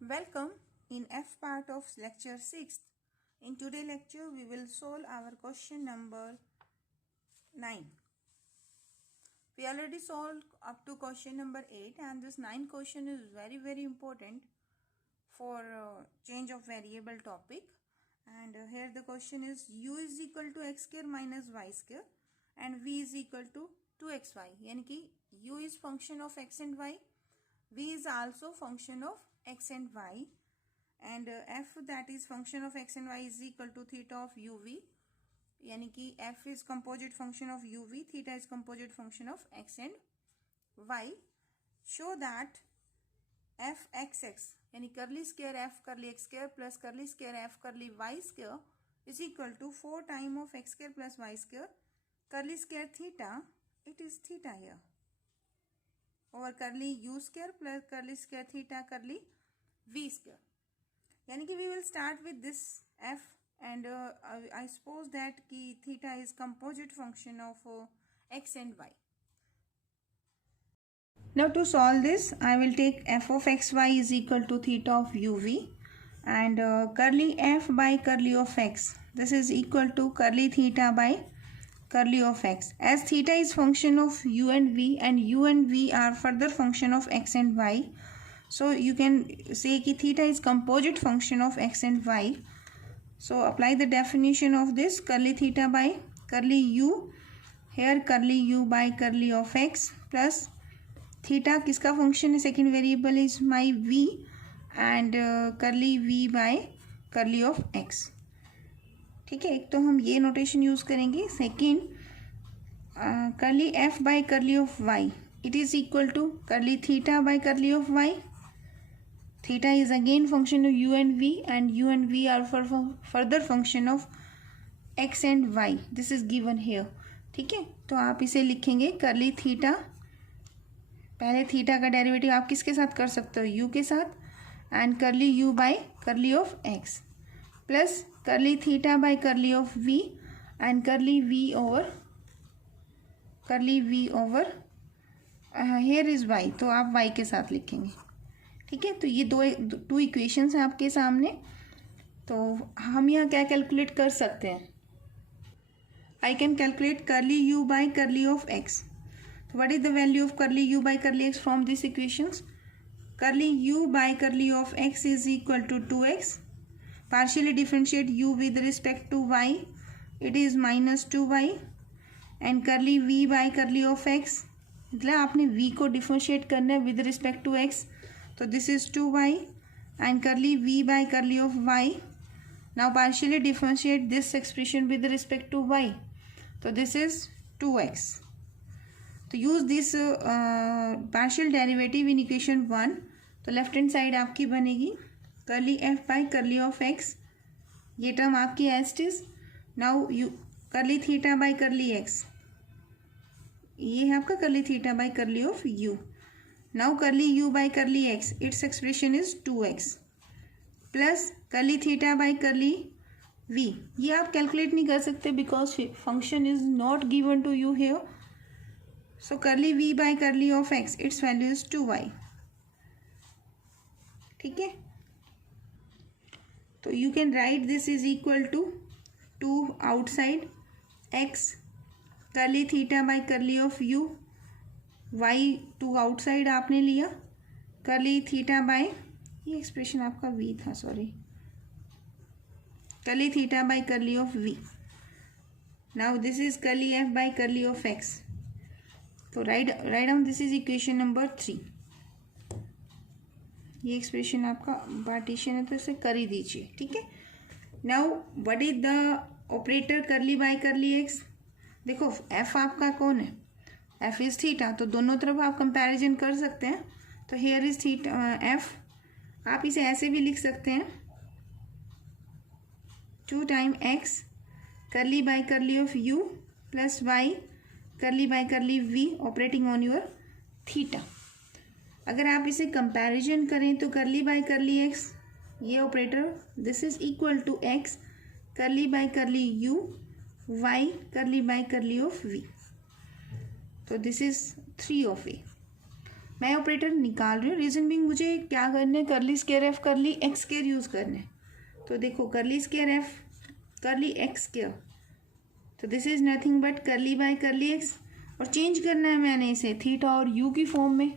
Welcome in F part of lecture 6th. In today's lecture we will solve our question number 9. We already solved up to question number 8 and this 9th question is very important for change of variable topic. And here the question is u is equal to x square minus y square and v is equal to 2xy. यानी कि u is function of x and y, v is also function of x and y, and f that is function of x and y is equal to theta of uv. यानी कि f is composite function of uv, theta is composite function of x and y. Show that fxx यानी curly square f curly x square plus curly square f curly y square is equal to 4 times of x square plus y square curly square theta, it is theta here, over curly u square plus curly square theta curly v square. यानी कि we will start with this f and I suppose that कि theta is composite function of x and y. Now to solve this I will take f of xy is equal to theta of uv and curly f by curly of x, this is equal to curly theta by curly of x. As theta is function of u and v are further function of x and y, so you can say कि theta is composite function of x and y. So apply the definition of this curly theta by curly u, here curly u by curly of x plus theta किसका function है, second variable is my v and curly v by curly of x. ठीक है, एक तो हम ये notation use करेंगे. Second curly f by curly of y, it is equal to curly theta by curly of y. Theta is again function of u and v are further function of x and y. This is given here. ठीक है, तो आप इसे लिखेंगे curly theta. पहले theta का derivative आप किसके साथ कर सकते हो, u के साथ, and curly u by curly of x plus curly theta by curly of v and curly v over here is y, तो आप y के साथ लिखेंगे. ठीक है, तो ये टू इक्वेशंस हैं आपके सामने. तो हम यहाँ क्या कैलकुलेट कर सकते हैं, I can calculate curly u by curly of x. तो what is the value of curly u by curly x from this equations. curly u by curly of x is equal to 2x. Partially differentiate u with respect to y, it is minus 2y and curly v by curly of x, मतलब आपने v को differentiate करना है with respect to x, तो this is 2y and curly v by curly of y. Now partially differentiate this expression with respect to y, तो this is 2x. तो use this partial derivative in equation 1. तो left hand side आपकी बनेगी curly f by curly of x, ये term आपकी as it is. Now you curly theta by curly x, ये है आपका curly theta by curly of u. Now curly u by curly x, its expression is 2x plus curly theta by curly v. ये आप calculate नहीं कर सकते because function is not given to you here. So curly v by curly of x, it's value is 2y. ठीक है, तो you can write this is equal to 2 outside x curly theta by curly of u, y 2 outside आपने लिया, curly theta by, ये expression आपका v था, sorry, curly theta by curly of v. now this is curly f by curly of x. तो write down this is equation number 3. ये expression आपका partition है तो इसे कर ही दीजिए. ठीक है, now what is the operator curly by curly x. देखो f आपका कौन है, f इज थीटा, तो दोनों तरफ आप कंपैरिजन कर सकते हैं. तो हेयर इज थीटा f, आप इसे ऐसे भी लिख सकते हैं 2 time x curly by curly of u plus y curly by curly v operating on your theta. अगर आप इसे कंपैरिजन करें तो curly बाय curly x, ये operator this is equal to x curly by curly u y curly by curly of v. तो this इज 3 of a. मैं operator निकाल रही हूँ, रीजन बिंग मुझे क्या करना है, करली स्क्वायर एफ करली एक्स स्क्वायर यूज़ करना है। तो देखो करली स्क्वायर एफ करली एक्स स्क्वायर, तो दिस इज नथिंग बट करली बाय करली एक्स, और चेंज करना है मैंने इसे थीटा और यू की फॉर्म में।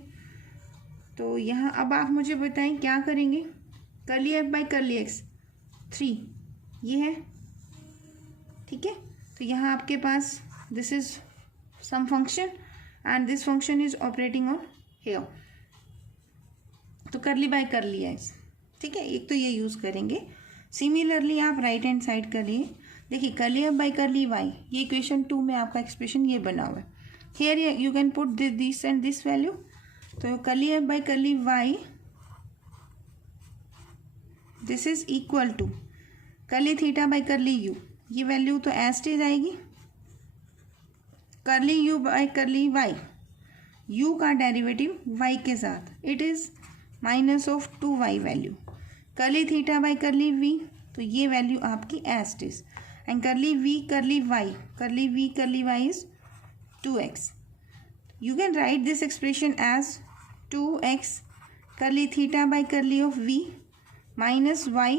तो यहाँ अब आप मुझे बताएं क्या करेंगे, करली एफ बाय करली एक्स 3 ये है, ठीक है। तो यहाँ आपके पास this is some function and this function is operating on here, तो करली बाय करली एक्स, ठीक है। एक तो ये यूज़ करेंगे। सिमिलरली आप राइट हैंड साइड करिए, देखिए curly f by curly y, ये इक्वेशन 2 में आपका एक्सप्रेशन ये बना हुआ है। Here you can put this and this value, तो curly f by curly y this is equal to curly theta by curly u, ये वैल्यू तो एज इट इज आएगी, curly u by curly y, u का derivative y के साथ, it is minus of 2y value, curly theta by curly we, तो ये value आपकी as it is, and curly v curly y, curly v curly y is 2x. You can write this expression as 2x curly theta by curly of v minus y.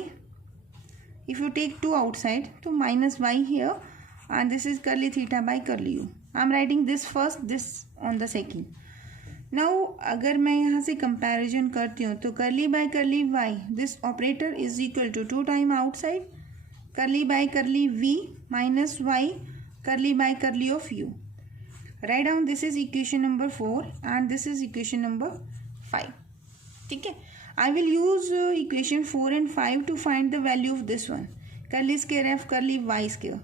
If you take 2 outside, so minus y here, and this is curly theta by curly u. I am writing this first, this on the second. Now अगर मैं यहाँ से comparison करती हूँ, तो curly by curly y, this operator is equal to 2 time outside curly by curly v minus y curly by curly of u. Write down this is equation number 4 and this is equation number 5, ठीक है। I will use equation 4 and 5 to find the value of this one, curly square f curly y square.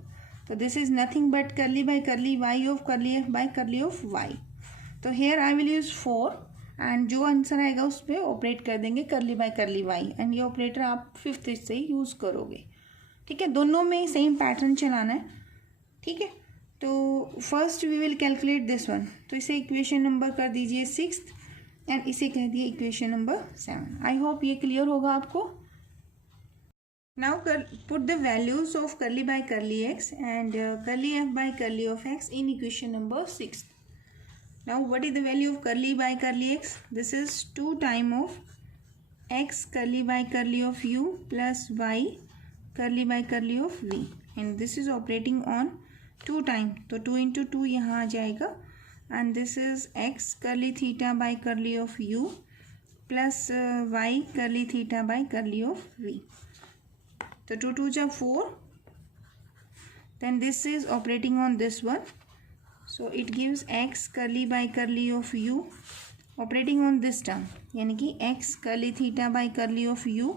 So this is nothing but curly by curly y of curly f by curly of y. तो here I will use 4 and जो answer आएगा उस पर operate कर देंगे करली by करली y, and ये ऑपरेटर आप 5th से ही यूज़ करोगे, ठीक है। दोनों में सेम पैटर्न चलाना है, ठीक है। तो first we will calculate this one, तो इसे इक्वेशन नंबर कर दीजिए 6th एंड इसे कह दिए इक्वेशन नंबर 7। आई होप ये क्लियर होगा आपको। Now put the values of curly by curly x and curly f by curly of x in equation number 6th. Now what is the value of curly by curly x, this is 2 time of x curly by curly of u plus y curly by curly of v, and this is operating on 2 time, तो 2 into 2 यहाँ आ जाएगा, and this is x curly theta by curly of u plus y curly theta by curly of v, तो 2 2 जा 4, then this is operating on this one, so it gives x curly by curly of u operating on this term, यानी कि x curly theta by curly of u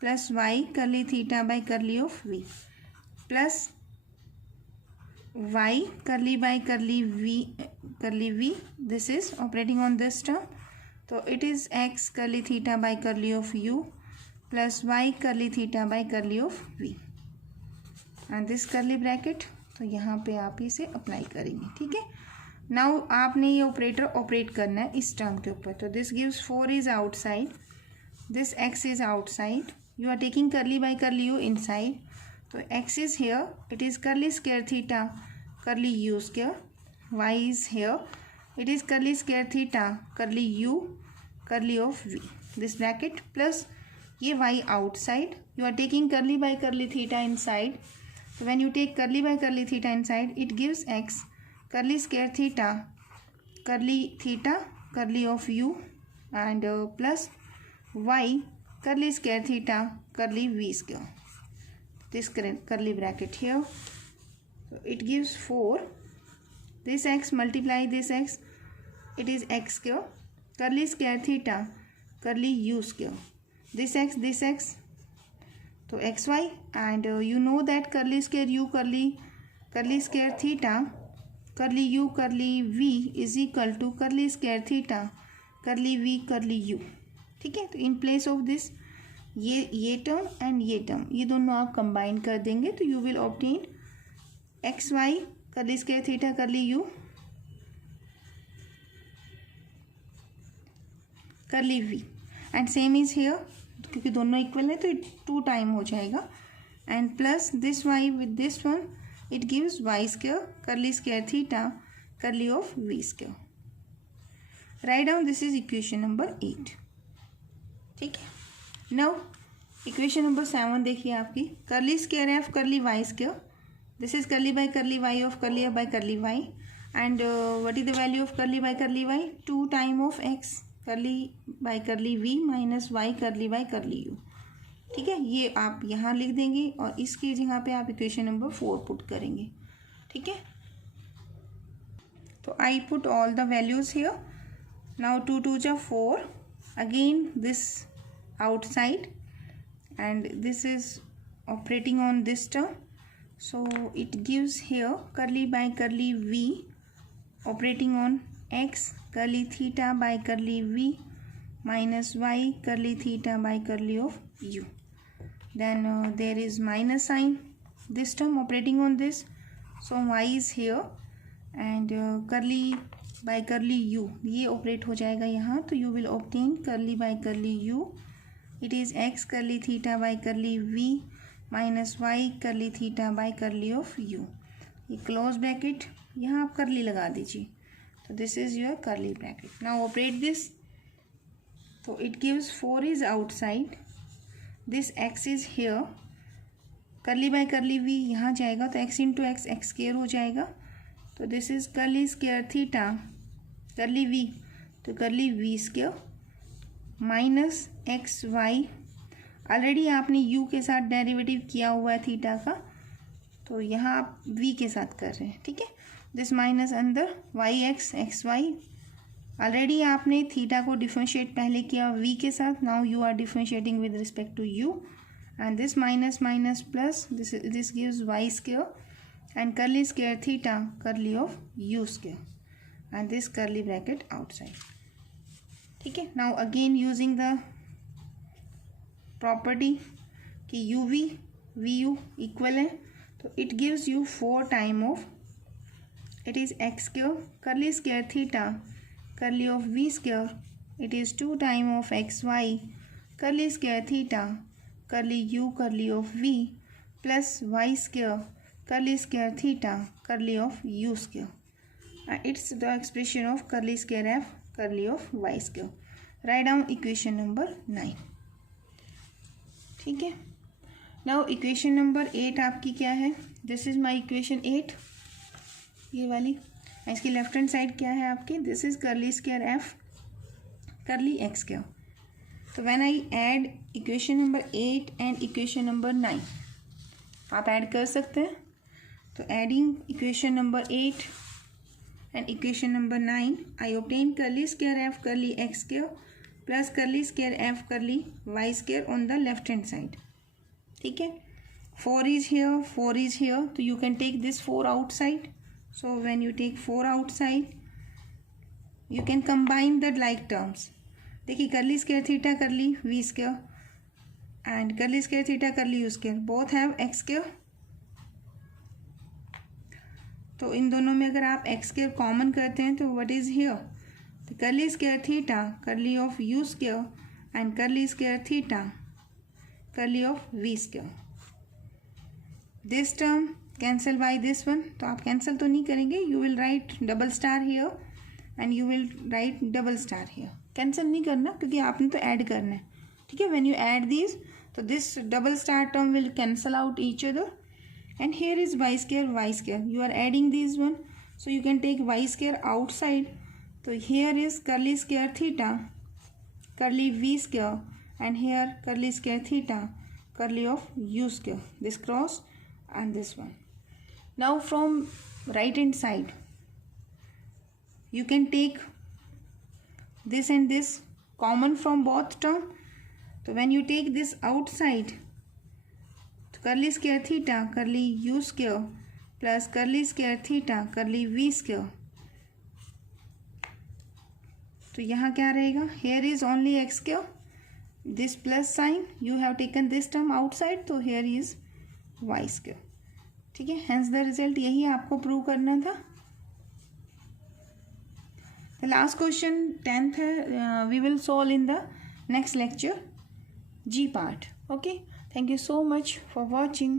plus y curly theta by curly of v plus y curly by curly v, this is operating on this term, so it is x curly theta by curly of u plus y curly theta by curly of v, and this curly bracket, तो यहाँ पे आप इसे apply करेंगे, ठीक है। Now आपने ये ऑपरेटर ऑपरेट करना है इस टर्म के ऊपर, तो this gives 4 is outside, this x is outside, you are taking curly by curly u inside, तो x is here, it is curly square theta curly u square, y is here, it is curly square theta curly u curly of v, this bracket plus ये y outside, you are taking curly by curly theta inside, so when you take curly by curly theta inside, it gives x curly square theta curly of u and plus y curly square theta curly v square, this curly bracket here, so it gives 4, this x multiply this x, it is x square curly square theta curly u square, this x, so xy, and you know that curly square u curly square theta curly u curly v is equal to curly square theta curly v curly u, ठीक है। तो in place of this ये term and ये term, ये दोनों आप combine कर देंगे, तो you will obtain x y curly square theta curly u curly v, and same is here, क्योंकि दोनों इक्वल है तो 2 टाइम हो जाएगा, and plus this y with this one, it gives y square curly square theta curly of v square. Right down this is equation number 8. ठीक है. Now equation number 7 देखिए आपकी. Curly square f curly y square. This is curly by curly y of curly f by curly y. And what is the value of curly by curly y? 2 time of x curly by curly v minus y curly by curly u. ठीक है, ये आप यहाँ लिख देंगे और इसकी जगह पे आप इक्वेशन नंबर 4 पुट करेंगे. ठीक है, तो I put all the values here. Now 2 2 जा 4. Again this outside and this is operating on this term, so it gives here curly by curly v operating on x curly theta by curly v minus y curly theta by curly of u. Then there is minus sign, this term operating on this, so y is here and curly by curly u ये operate हो जाएगा यहाँ, तो you will obtain curly by curly u. It is x curly theta by curly v minus y curly theta by curly of u. ये close bracket यहाँ आप curly लगा दीजिए. तो this is your curly bracket. Now operate this. तो it gives 4 is outside, this x is here, curly by curly v यहाँ जाएगा तो x into x x square हो जाएगा. तो this is curly square theta curly v, तो curly v square minus x y. Already आपने u के साथ डेरिवेटिव किया हुआ है थीटा का, तो यहाँ आप v के साथ कर रहे हैं. ठीक है, दिस माइनस अंदर y x x y. Already आपने थीटा को डिफरेंशिएट पहले किया v के साथ. Now you are differentiating with respect to u and this minus minus plus this gives y square and curly square theta curly of u square and this curly bracket outside. ठीक है, now again using the property कि u v v u equal है, तो it gives you 4 time of it is x square curly square theta curly of v square. It is 2 time of x y curly square theta curly u curly of v plus y square curly square theta curly of u square. It's the expression of curly square f curly of y square. Write down equation number 9. ठीक है, now equation number 8 आपकी क्या है? This is my equation 8, ये वाली. इसकी left hand side क्या है आपकी? This is curly square f curly x square. तो when I add equation number 8 and equation number 9, आप ऐड कर सकते हैं. तो adding equation number 8 and equation number 9, I obtain curly square f curly x square plus curly square f curly y square on the left hand side. ठीक है, 4 is here, 4 is here, so you can take this 4 outside. So when you take 4 outside, you can combine the like terms. देखिए curly square theta curly v square and curly square theta curly u square both have x square. तो इन दोनों में अगर आप x square common करते हैं तो what is here? तो curly square theta curly of u square and curly square theta curly of v square. This term cancel by this one. तो आप कैंसिल तो नहीं करेंगे, you will write double star here and you will write double star here. Cancel नहीं करना क्योंकि आपने तो ऐड करना है. ठीक है, व्हेन यू ऐड दिस, तो this double star term will cancel out each other. And here is y square. You are adding these one, so you can take y square outside. So here is curly square theta curly v square and here curly square theta curly of u square. This cross and this one. Now from right hand side, you can take this and this common from both term. So when you take this outside, curly square theta curly u square plus curly square theta curly v square. तो यहाँ क्या रहेगा? Here is only x square, this plus sign, you have taken this term outside, तो here is y square. ठीक है, hence the result. यही आपको prove करना था. द लास्ट क्वेश्चन 10th है, we will solve in the next lecture, G part. Okay, thank you so much for watching.